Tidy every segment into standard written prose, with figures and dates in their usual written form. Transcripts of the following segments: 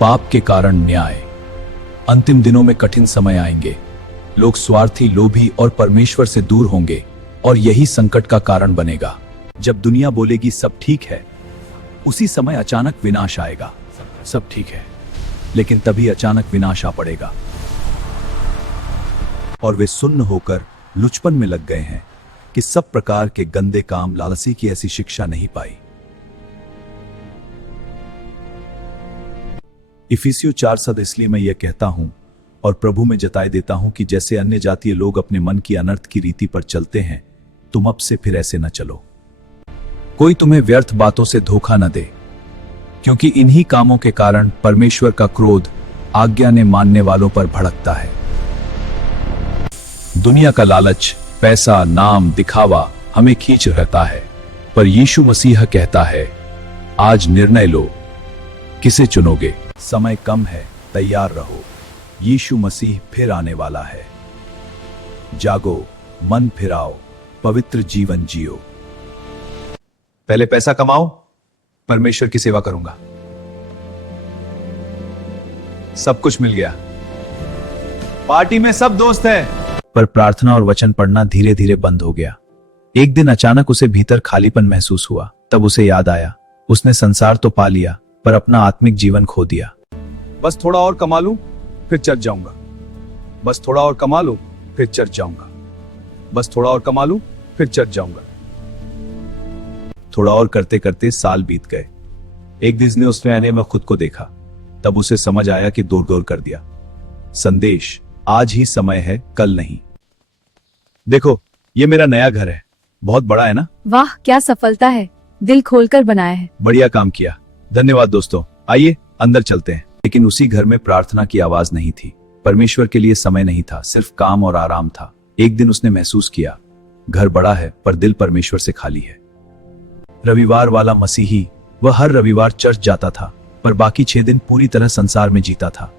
पाप के कारण न्याय। अंतिम दिनों में कठिन समय आएंगे। लोग स्वार्थी, लोभी और परमेश्वर से दूर होंगे और यही संकट का कारण बनेगा। जब दुनिया बोलेगी सब ठीक है, उसी समय अचानक विनाश आएगा। सब ठीक है, लेकिन तभी अचानक विनाश आ पड़ेगा और वे सुन्न होकर लुचपन में लग गए हैं कि सब प्रकार के गंदे काम लालसी की ऐसी शिक्षा नहीं पाई। इफिसियों 4:7 इसलिए मैं यह कहता हूं और प्रभु में जताए देता हूं कि जैसे अन्य जातीय लोग अपने मन की अनर्थ की रीति पर चलते हैं, तुम अब से फिर ऐसे न चलो। कोई तुम्हें व्यर्थ बातों से धोखा न दे, क्योंकि इन्हीं कामों के कारण परमेश्वर का क्रोध आज्ञा ने मानने वालों पर भड़कता है। दुनिया का लालच, पैसा, नाम, दिखावा हमें खींच रहता है, पर यीशु मसीह कहता है, आज निर्णय लो, किसे चुनोगे। समय कम है, तैयार रहो, यीशु मसीह फिर आने वाला है। जागो, मन फिराओ, पवित्र जीवन जियो। पहले पैसा कमाओ, परमेश्वर की सेवा करूंगा। सब कुछ मिल गया, पार्टी में सब दोस्त हैं, पर प्रार्थना और वचन पढ़ना धीरे धीरे बंद हो गया। एक दिन अचानक उसे भीतर खालीपन महसूस हुआ। तब उसे याद आया, उसने संसार तो पा लिया, पर अपना आत्मिक जीवन खो दिया। बस थोड़ा और कमा लूं, फिर चर्च जाऊंगा। बस थोड़ा और कमा लूं, फिर चर्च जाऊंगा। बस थोड़ा और कमा लूं, फिर चर्च जाऊंगा। थोड़ा और करते करते साल बीत गए। एक दिन ने उसने आईने में खुद को देखा। तब उसे समझ आया कि दौड़ कर दिया। संदेश, आज ही समय है, कल नहीं। देखो, ये मेरा नया घर है, बहुत बड़ा है ना? वाह, क्या सफलता है, दिल खोलकर बनाया है। बढ़िया काम किया, धन्यवाद दोस्तों। आइए अंदर चलते हैं। लेकिन उसी घर में प्रार्थना की आवाज नहीं थी। परमेश्वर के लिए समय नहीं था, सिर्फ काम और आराम था। एक दिन उसने महसूस किया, घर बड़ा है पर दिल परमेश्वर से खाली है। रविवार वाला मसीही, वह हर रविवार चर्च जाता था, पर बाकी 6 दिन पूरी तरह संसार में जीता था।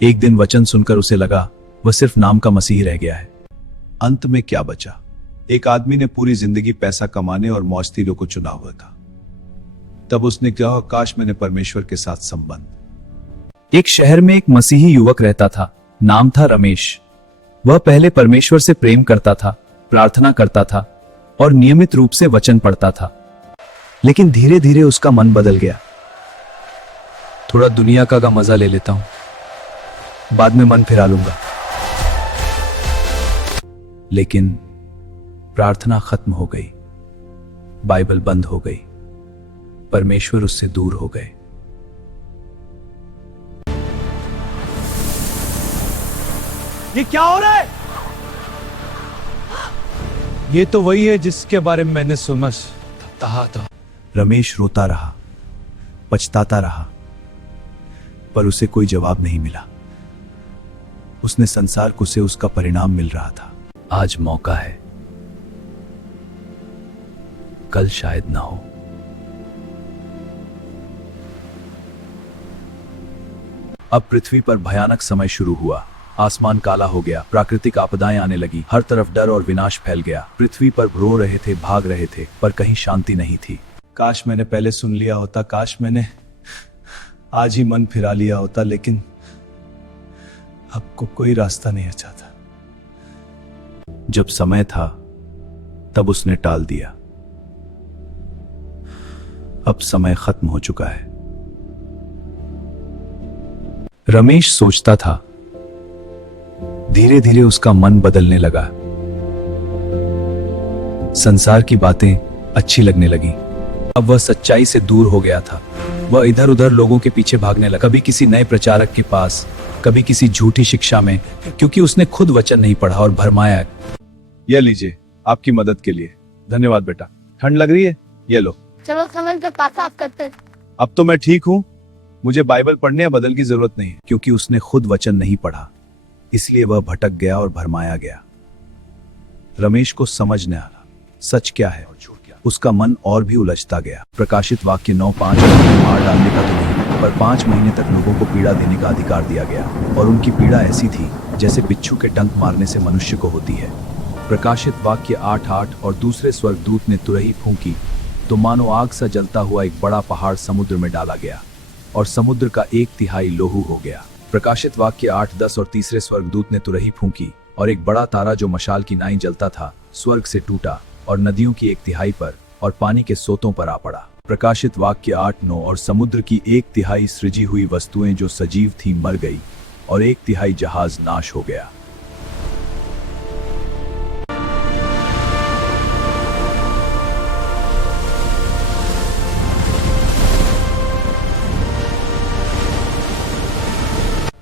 एक दिन वचन सुनकर उसे लगा वह सिर्फ नाम का मसीही रह गया है। अंत में क्या बचा? एक आदमी ने पूरी जिंदगी पैसा कमाने और मौजतीलों को चुना हुआ था। तब उसने कहा, काश मैंने परमेश्वर के साथ संबंध। एक शहर में एक मसीही युवक रहता था, नाम था रमेश। वह पहले परमेश्वर से प्रेम करता था, प्रार्थना करता था और नियमित रूप से वचन पढ़ता था। लेकिन धीरे धीरे उसका मन बदल गया। थोड़ा दुनिया का मजा ले लेता हूं, बाद में मन फिरा लूंगा। लेकिन प्रार्थना खत्म हो गई, बाइबल बंद हो गई, परमेश्वर उससे दूर हो गए। ये क्या हो रहा है? ये तो वही है जिसके बारे में मैंने सुना था। रमेश रोता रहा, पछताता रहा, पर उसे कोई जवाब नहीं मिला। उसने संसार को से उसका परिणाम मिल रहा था। आज मौका है, कल शायद ना हो। अब पृथ्वी पर भयानक समय शुरू हुआ। आसमान काला हो गया, प्राकृतिक आपदाएं आने लगी, हर तरफ डर और विनाश फैल गया। पृथ्वी पर रो रहे थे, भाग रहे थे, पर कहीं शांति नहीं थी। काश मैंने पहले सुन लिया होता, काश मैंने आज ही मन फिरा लिया होता, लेकिन अब को कोई रास्ता नहीं अच्छा था। जब समय था तब उसने टाल दिया। अब समय खत्म हो चुका है। रमेश सोचता था। धीरे धीरे उसका मन बदलने लगा। संसार की बातें अच्छी लगने लगी। अब वह सच्चाई से दूर हो गया था। वह इधर उधर लोगों के पीछे भागने लगा, कभी किसी नए प्रचारक के पास, कभी किसी झूठी शिक्षा में, क्योंकि उसने खुद वचन नहीं पढ़ा और भरमाया। यह लीजिए, आपकी मदद के लिए। धन्यवाद बेटा। ठंड लग रही है? ये लो। चलो समझ कर पास आप करते। अब तो मैं ठीक हूं, मुझे बाइबल पढ़ने या बदल की जरूरत नहीं है। क्योंकि उसने खुद वचन नहीं पढ़ा, इसलिए वह भटक गया और भरमाया गया। रमेश को समझ न आया सच क्या है और झूठ क्या। उसका मन और भी उलझता गया। प्रकाशित वाक्य 9:5 मार डालने का तो नहीं, पर 5 महीने तक लोगों को पीड़ा देने का अधिकार दिया गया, और उनकी पीड़ा ऐसी थी जैसे बिच्छू के डंक मारने से मनुष्य को होती है। प्रकाशित वाक्य 8:8 और दूसरे स्वर्गदूत ने तुरही फूंकी तो मानो आग सा जलता हुआ एक बड़ा पहाड़ समुद्र में डाला गया। और समुद्र का 1/3 लोहू हो गया। प्रकाशित वाक्य 8, 10 और तीसरे स्वर्गदूत ने तुरही फूंकी और एक बड़ा तारा जो मशाल की नाई जलता था स्वर्ग से टूटा और नदियों की 1/3 पर और पानी के सोतों पर आ पड़ा। प्रकाशित वाक्य 8, 9 और समुद्र की 1/3 सृजी हुई वस्तुएं जो सजीव थी मर गई और 1/3 जहाज नाश हो गया।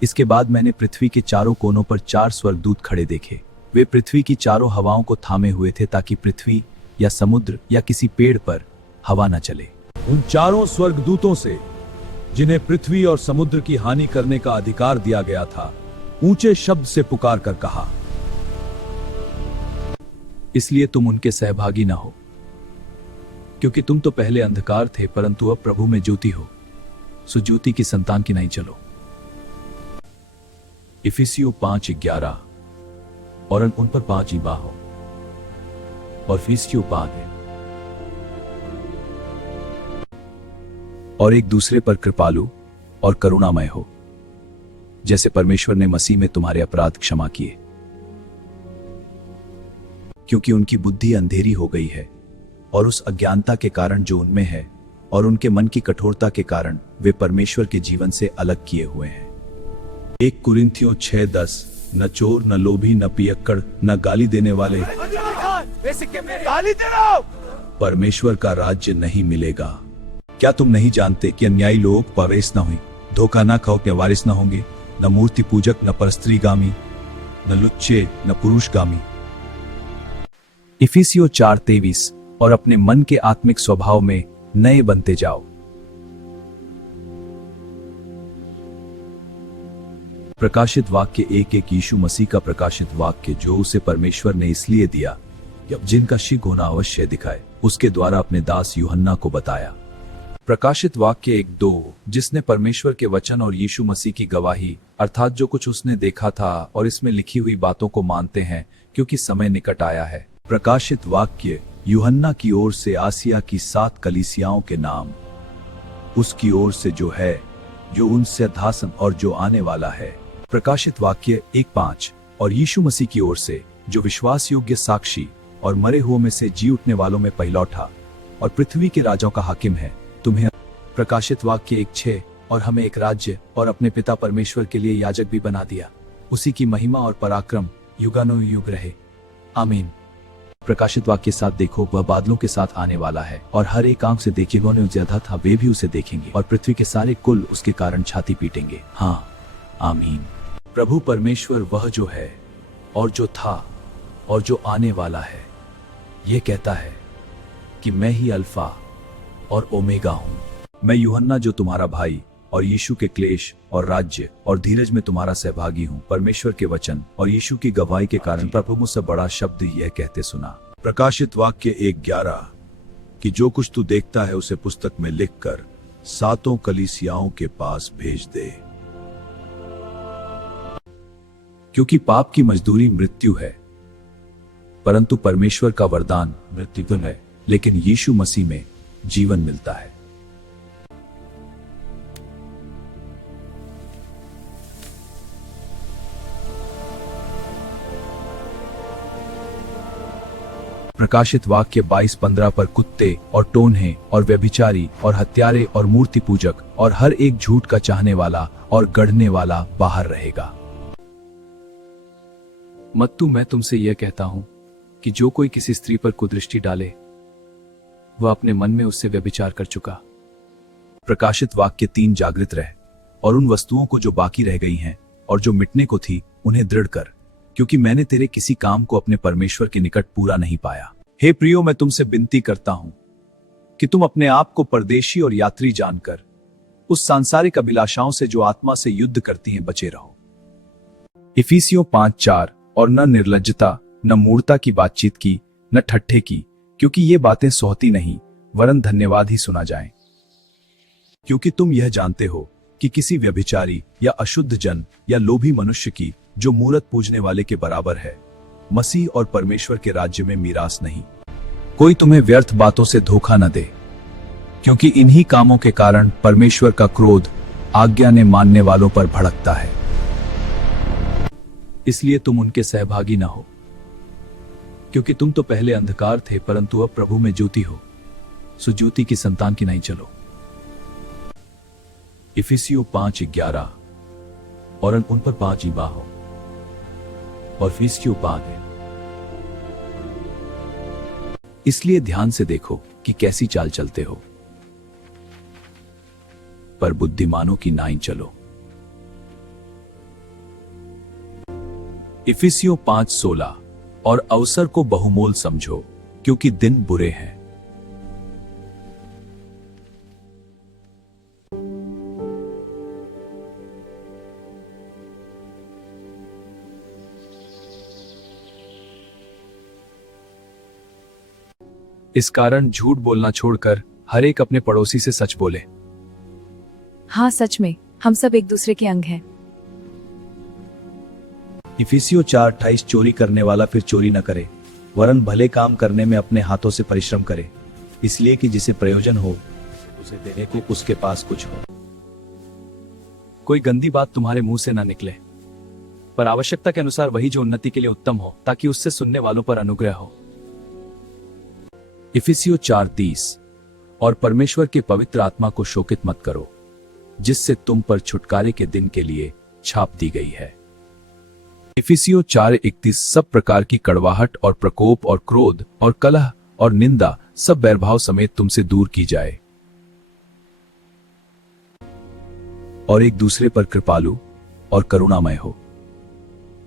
इसके बाद मैंने पृथ्वी के चारों कोनों पर 4 स्वर्गदूत खड़े देखे। वे पृथ्वी की चारों हवाओं को थामे हुए थे ताकि पृथ्वी या समुद्र या किसी पेड़ पर हवा न चले। उन चारों स्वर्गदूतों से जिन्हें पृथ्वी और समुद्र की हानि करने का अधिकार दिया गया था ऊंचे शब्द से पुकार कर कहा, इसलिए तुम उनके सहभागी न हो, क्योंकि तुम तो पहले अंधकार थे परंतु अब प्रभु में ज्योति हो, सो ज्योति की संतान की नहीं चलो। इफिसियों 5:11 और उन पर 5 इबा हो और फीसियों 5 है और एक दूसरे पर कृपालु और करुणामय हो, जैसे परमेश्वर ने मसीह में तुम्हारे अपराध क्षमा किए, क्योंकि उनकी बुद्धि अंधेरी हो गई है और उस अज्ञानता के कारण जो उनमें है और उनके मन की कठोरता के कारण वे परमेश्वर के जीवन से अलग किए हुए हैं। 1 कुरिन्थियों 6:10 न चोर, न लोभी, न पियक्कड़, न गाली देने वाले परमेश्वर का राज्य नहीं मिलेगा। क्या तुम नहीं जानते कि अन्यायी लोग परवेश न हुई, धोखा न खाओ के वारिस न होंगे, न मूर्ति पूजक, न परस्त्रीगामी, न लुच्चे, न पुरुषगामी। इफिसियों 4:23 और अपने मन के आत्मिक स्वभाव में नए बनते जाओ। प्रकाशित वाक्य 1:1 यीशु मसीह का प्रकाशित वाक्य जो उसे परमेश्वर ने इसलिए दिया कि अब जिनका शीघ्र होना अवश्य दिखाए उसके द्वारा अपने दास यूहन्ना को बताया। प्रकाशित वाक्य 1:2 जिसने परमेश्वर के वचन और यीशु मसीह की गवाही अर्थात जो कुछ उसने देखा था और इसमें लिखी हुई बातों को मानते हैं क्योंकि समय निकट आया है। प्रकाशित वाक्य यूहन्ना की ओर से आसिया की 7 कलीसियाओं के नाम, उसकी ओर से जो है, जो उनसे धासन और जो आने वाला है। प्रकाशित वाक्य 1:5 और यीशु मसीह की ओर से जो विश्वास योग्य साक्षी और मरे हुओं में से जी उठने वालों में पहिलौठा और पृथ्वी के राजाओं का हाकिम है, तुम्हें। प्रकाशित वाक्य 1:6 और हमें एक राज्य और अपने पिता परमेश्वर के लिए याजक भी बना दिया, उसी की महिमा और पराक्रम युगानुयुग रहे, आमीन। प्रकाशित वाक्य 7 देखो वह बादलों के साथ आने वाला है और हर एक आंख से देखे उन्होंने ज्यादा था वे भी उसे देखेंगे और पृथ्वी के सारे कुल उसके कारण छाती पीटेंगे, हाँ आमीन। प्रभु परमेश्वर वह जो है और जो था और जो आने वाला है ये कहता है कि मैं ही अल्फा और ओमेगा हूं। मैं यूहन्ना जो तुम्हारा भाई और यीशु के क्लेश और राज्य और धीरज में तुम्हारा सहभागी हूं, परमेश्वर के वचन और यीशु की गवाही के कारण प्रभु मुझसे बड़ा शब्द यह कहते सुना। प्रकाशित वाक्य 1:11 कि जो कुछ तू देखता है उसे पुस्तक में लिखकर 7 कलीसियाओं के पास भेज दे, क्योंकि पाप की मजदूरी मृत्यु है परंतु परमेश्वर का वरदान मृत्यु तो है लेकिन यीशु मसीह में जीवन मिलता है। प्रकाशित वाक्य 22:15 पर कुत्ते और टोन्हे और व्यभिचारी और हत्यारे और मूर्ति पूजक और हर एक झूठ का चाहने वाला और गढ़ने वाला बाहर रहेगा। मत्तू मैं तुमसे यह कहता हूं कि जो कोई किसी स्त्री पर कुदृष्टि डाले वह अपने मन में उससे व्यभिचार कर चुका। प्रकाशित वाक्य 3 जागृत रह और उन वस्तुओं को जो बाकी रह गई हैं और जो मिटने को थी उन्हें दृढ़ कर, क्योंकि मैंने तेरे किसी काम को अपने परमेश्वर के निकट पूरा नहीं पाया। हे प्रियो मैं तुमसे विनती करता हूं कि तुम अपने आप को परदेशी और यात्री जानकर उस सांसारिक अभिलाषाओं से जो आत्मा से युद्ध करती हैं बचे रहो। इफिसियों 5:4 और न निर्लज्जता न मूर्ता की बातचीत की न ठट्ठे की, क्योंकि ये बातें सोहती नहीं वरन धन्यवाद ही सुना जाएं। क्योंकि तुम यह जानते हो कि किसी व्यभिचारी या अशुद्ध जन या लोभी मनुष्य की जो मूरत पूजने वाले के बराबर है मसीह और परमेश्वर के राज्य में मीरास नहीं। कोई तुम्हें व्यर्थ बातों से धोखा न दे, क्योंकि इन्हीं कामों के कारण परमेश्वर का क्रोध आज्ञा ने मानने वालों पर भड़कता है। इसलिए तुम उनके सहभागी ना हो, क्योंकि तुम तो पहले अंधकार थे परंतु अब प्रभु में ज्योति हो, सो ज्योति की संतान की नहीं चलो। इफिसियों 5:11 और उन पर 5 इबा हो और फीसियों 5 है। इसलिए ध्यान से देखो कि कैसी चाल चलते हो, पर बुद्धिमानों की नाई चलो। इफिसियों 5:16 और अवसर को बहुमोल समझो क्योंकि दिन बुरे हैं। इस कारण झूठ बोलना छोड़कर हर एक अपने पड़ोसी से सच बोले। हाँ, सच में हम सब एक दूसरे के अंग हैं। इफिसियों 4:28 चोरी करने वाला फिर चोरी न करे, वरन भले काम करने में अपने हाथों से परिश्रम करे, इसलिए कि जिसे प्रयोजन हो उसे देने को उसके पास कुछ हो। कोई गंदी बात तुम्हारे मुंह से ना निकले, पर आवश्यकता के अनुसार वही जो उन्नति के लिए उत्तम हो, ताकि उससे सुनने वालों पर अनुग्रह हो। इफिसियों 4:30 और परमेश्वर के पवित्र आत्मा को शोकित मत करो, जिससे तुम पर छुटकारे के दिन के लिए छाप दी गई है। इफिसियों 4:31 सब प्रकार की कड़वाहट और प्रकोप और क्रोध और कलह और निंदा सब वैरभाव समेत तुमसे दूर की जाए, और एक दूसरे पर कृपालु और करुणामय हो,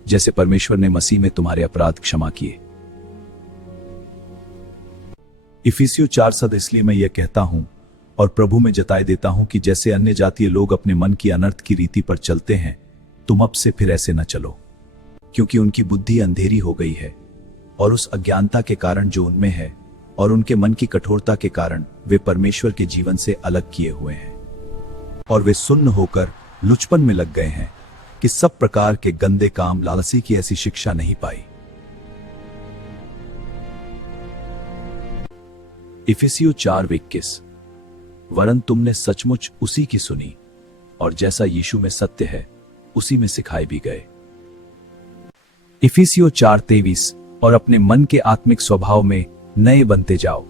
जैसे परमेश्वर ने मसीह में तुम्हारे अपराध क्षमा किए। इफिसियों 4:7 इसलिए मैं यह कहता हूं और प्रभु में जताए देता हूं कि जैसे अन्य जातीय लोग अपने मन की अनर्थ की रीति पर चलते हैं, तुम अब से फिर ऐसे न चलो, क्योंकि उनकी बुद्धि अंधेरी हो गई है और उस अज्ञानता के कारण जो उनमें है और उनके मन की कठोरता के कारण वे परमेश्वर के जीवन से अलग किए हुए हैं, और वे सुन्न होकर लुचपन में लग गए हैं कि सब प्रकार के गंदे काम लालसी की ऐसी शिक्षा नहीं पाई। इफिसियों 4:21 वरन तुमने सचमुच उसी की सुनी और जैसा यीशु में सत्य है उसी में सिखाए भी गए। इफिसियों 4:23 और अपने मन के आत्मिक स्वभाव में नए बनते जाओ।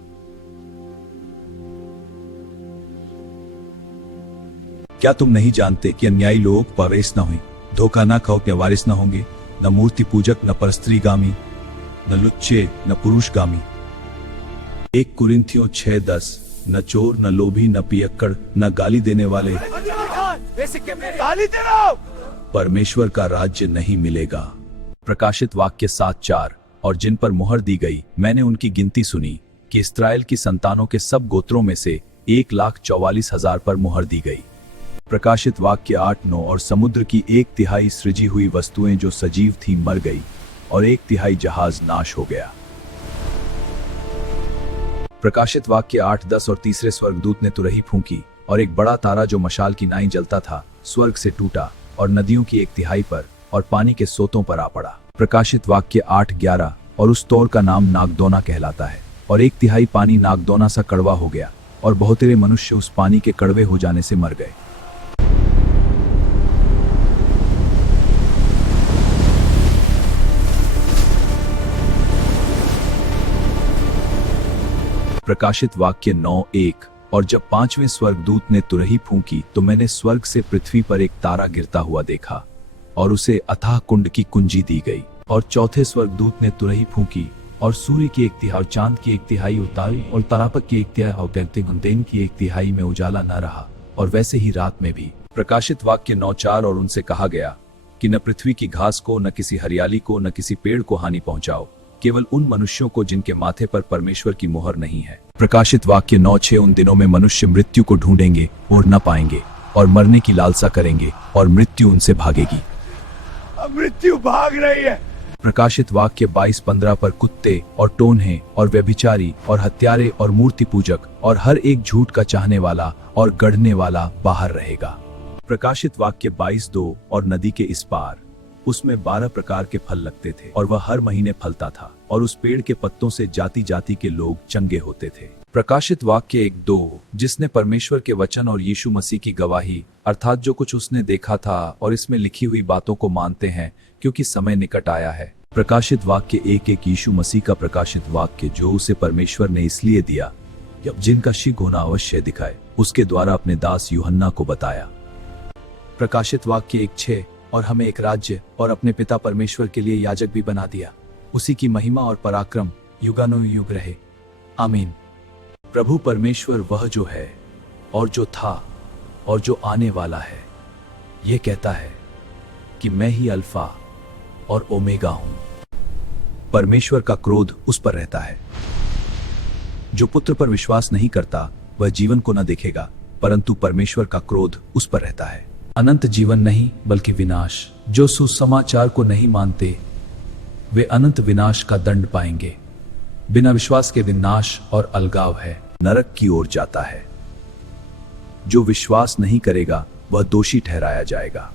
क्या तुम नहीं जानते कि अन्यायी लोग परवेश न हुई, धोखा न खाओ, वारिस न होंगे, न मूर्ति पूजक, न परस्त्रीगामी, न लुच्चे, न पुरुषगामी। 1 कुरिन्थियों 6:10 न चोर, न लोभी, न पियक्कड़, न गाली देने वाले परमेश्वर का राज्य नहीं मिलेगा। प्रकाशित वाक्य 7:4 और जिन पर मुहर दी गई मैंने उनकी गिनती सुनी कि इस्राएल की संतानों के सब गोत्रों में से 1,44,000 पर मुहर दी गई। प्रकाशित वाक्य 8:9 और समुद्र की 1/3 सृजी हुई वस्तुएं जो सजीव थी मर गई और 1/3 जहाज नाश हो गया। प्रकाशित वाक्य 8:10 और तीसरे स्वर्गदूत ने तुरही फूंकी और एक बड़ा तारा जो मशाल की नाई जलता था स्वर्ग से टूटा और नदियों की 1/3 पर और पानी के सोतों पर आ पड़ा। प्रकाशित वाक्य 8:11 और उस तौर का नाम नागदोना कहलाता है और 1/3 पानी नागदोना सा कड़वा हो गया और बहुतेरे मनुष्य उस पानी के कड़वे हो जाने से मर गए। प्रकाशित वाक्य 9:1 और जब 5वें स्वर्गदूत ने तुरही फूंकी तो मैंने स्वर्ग से पृथ्वी पर एक तारा गिरता हुआ देखा और उसे अथाह कुंड की कुंजी दी गई। और चौथे स्वर्गदूत ने तुरही फूंकी और सूर्य की 1/3 और चांद की 1/3 उतारी और तारापक की 1/3 और दिन की 1/3 में उजाला न रहा, और वैसे ही रात में भी। प्रकाशित वाक्य 9:4 और उनसे कहा गया कि न पृथ्वी की घास को, न किसी हरियाली को, न किसी पेड़ को हानि पहुंचाओ, केवल उन मनुष्यों को जिनके माथे पर परमेश्वर की मुहर नहीं है। प्रकाशित वाक्य 9:6 उन दिनों में मनुष्य मृत्यु को ढूंढेंगे और न पाएंगे और मरने की लालसा करेंगे और मृत्यु उनसे भागेगी। मृत्यु भाग रही है। प्रकाशित वाक्य 22:15 पर कुत्ते और टोन्हे और व्यभिचारी और हत्यारे और मूर्ति पूजक और हर एक झूठ का चाहने वाला और गढ़ने वाला बाहर रहेगा। प्रकाशित वाक्य 22:2 और नदी के इस पार उसमें 12 प्रकार के फल लगते थे और वह हर महीने फलता था और उस पेड़ के पत्तों से जाति जाति के लोग चंगे होते थे। प्रकाशित वाक्य 1:2 जिसने परमेश्वर के वचन और यीशु मसीह की गवाही अर्थात जो कुछ उसने देखा था और इसमें लिखी हुई बातों को मानते हैं क्योंकि समय निकट आया है। प्रकाशित वाक्य 1:1 यीशु मसीह का प्रकाशित वाक्य जो उसे परमेश्वर ने इसलिए दिया कि अब जिनका शीघ्र होना अवश्य दिखाए उसके द्वारा अपने दास यूहन्ना को बताया। प्रकाशित वाक्य 1:6 और हमें एक राज्य और अपने पिता परमेश्वर के लिए याजक भी बना दिया, उसी की महिमा और पराक्रम युगानुयुग रहे, आमीन। प्रभु परमेश्वर वह जो है और जो था और जो आने वाला है, यह कहता है कि मैं ही अल्फा और ओमेगा हूं। परमेश्वर का क्रोध उस पर रहता है। जो पुत्र पर विश्वास नहीं करता वह जीवन को न देखेगा, परंतु परमेश्वर का क्रोध उस पर रहता है। अनंत जीवन नहीं बल्कि विनाश। जो सुसमाचार को नहीं मानते वे अनंत विनाश का दंड पाएंगे। बिना विश्वास के विनाश और अलगाव है, नरक की ओर जाता है। जो विश्वास नहीं करेगा वह दोषी ठहराया जाएगा,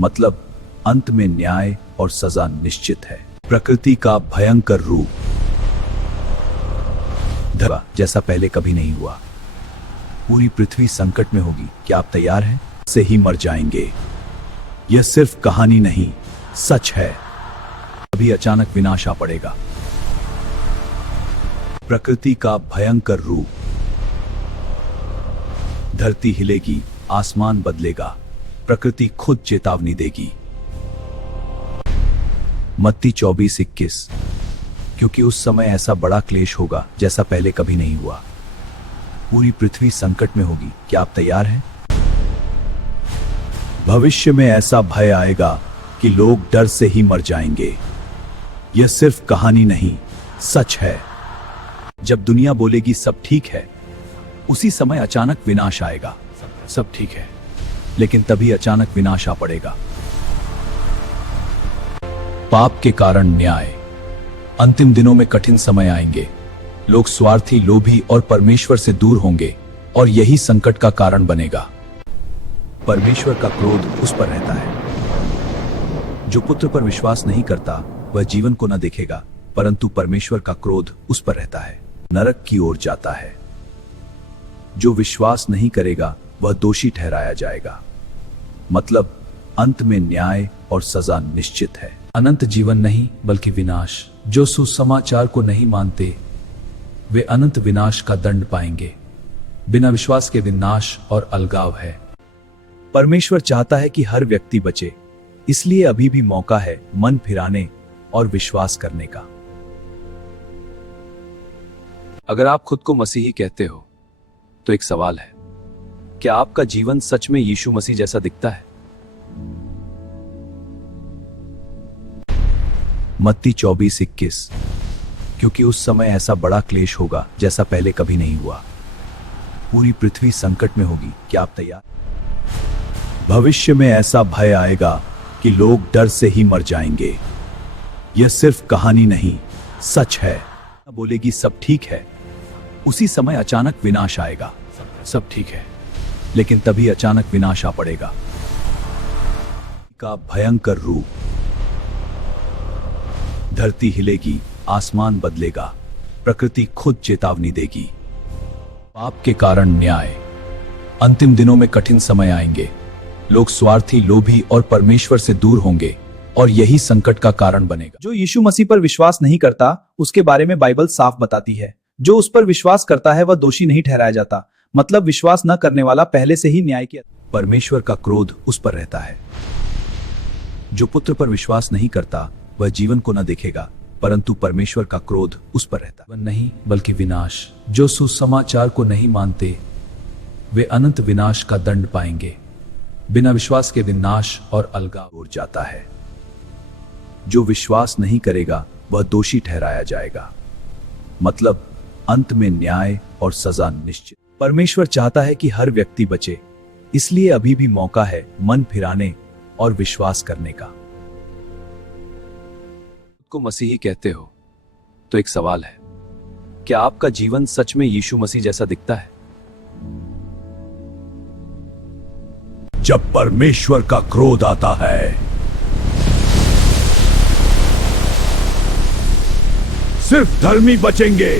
मतलब अंत में न्याय और सजा निश्चित है। प्रकृति का भयंकर रूप जैसा पहले कभी नहीं हुआ। पूरी पृथ्वी संकट में होगी। क्या आप तैयार हैं? से ही मर जाएंगे। यह सिर्फ कहानी नहीं, सच है। अभी अचानक विनाश आ पड़ेगा। प्रकृति का भयंकर रूप। धरती हिलेगी, आसमान बदलेगा, प्रकृति खुद चेतावनी देगी। मत्ती 24:21 क्योंकि उस समय ऐसा बड़ा क्लेश होगा जैसा पहले कभी नहीं हुआ। पूरी पृथ्वी संकट में होगी। क्या आप तैयार हैं? भविष्य में ऐसा भय आएगा कि लोग डर से ही मर जाएंगे। यह सिर्फ कहानी नहीं, सच है। जब दुनिया बोलेगी सब ठीक है, उसी समय अचानक विनाश आएगा। सब ठीक है, लेकिन तभी अचानक विनाश आ पड़ेगा। पाप के कारण न्याय। अंतिम दिनों में कठिन समय आएंगे। लोग स्वार्थी, लोभी और परमेश्वर से दूर होंगे और यही संकट का कारण बनेगा। परमेश्वर का क्रोध उस पर रहता है। जो पुत्र पर विश्वास नहीं करता वह जीवन को न देखेगा, परंतु परमेश्वर का क्रोध उस पर रहता है, नरक की ओर जाता है। जो विश्वास नहीं करेगा वह दोषी ठहराया जाएगा, मतलब अंत में न्याय और सजा निश्चित है। अनंत जीवन नहीं बल्कि विनाश। जो सुसमाचार को नहीं मानते वे अनंत विनाश का दंड पाएंगे। बिना विश्वास के विनाश और अलगाव है। परमेश्वर चाहता है कि हर व्यक्ति बचे, इसलिए अभी भी मौका है मन फिराने और विश्वास करने का। अगर आप खुद को मसीही कहते हो तो एक सवाल है, क्या आपका जीवन सच में यीशु मसीह जैसा दिखता है? मत्ती 24:21 क्योंकि उस समय ऐसा बड़ा क्लेश होगा जैसा पहले कभी नहीं हुआ। पूरी पृथ्वी संकट में होगी। क्या आप तैयार? भविष्य में ऐसा भय आएगा कि लोग डर से ही मर जाएंगे। यह सिर्फ कहानी नहीं, सच है। बोलेगी सब ठीक है, उसी समय अचानक विनाश आएगा। सब ठीक है, लेकिन तभी अचानक विनाश आ पड़ेगा। का भयंकर रूप। धरती हिलेगी, आसमान बदलेगा, प्रकृति खुद चेतावनी देगी। पाप के कारण न्याय। अंतिम दिनों में कठिन समय आएंगे। लोग स्वार्थी, लोभी और परमेश्वर से दूर होंगे और यही संकट का कारण बनेगा। जो यीशु मसीह पर विश्वास नहीं करता उसके बारे में बाइबल साफ बताती है। जो उस पर विश्वास करता है वह दोषी नहीं ठहराया जाता, मतलब विश्वास न करने वाला पहले से ही न्याय किया। परमेश्वर का क्रोध उस पर रहता है। जो पुत्र पर विश्वास नहीं करता वह जीवन को न देखेगा, परंतु परमेश्वर का क्रोध उस पर रहता है। नहीं बल्कि विनाश। जो सुसमाचार को नहीं मानते वे अनंत विनाश का दंड पाएंगे। बिना विश्वास के विनाश और अलगाव ओर जाता है। जो विश्वास नहीं करेगा वह दोषी ठहराया जाएगा, मतलब अंत में न्याय और सजा निश्चित। परमेश्वर चाहता है कि हर व्यक्ति बचे, इसलिए अभी भी मौका है मन फिराने और विश्वास करने का। को मसीही कहते हो तो एक सवाल है, क्या आपका जीवन सच में यीशु मसीह जैसा दिखता है? जब परमेश्वर का क्रोध आता है सिर्फ धर्मी बचेंगे।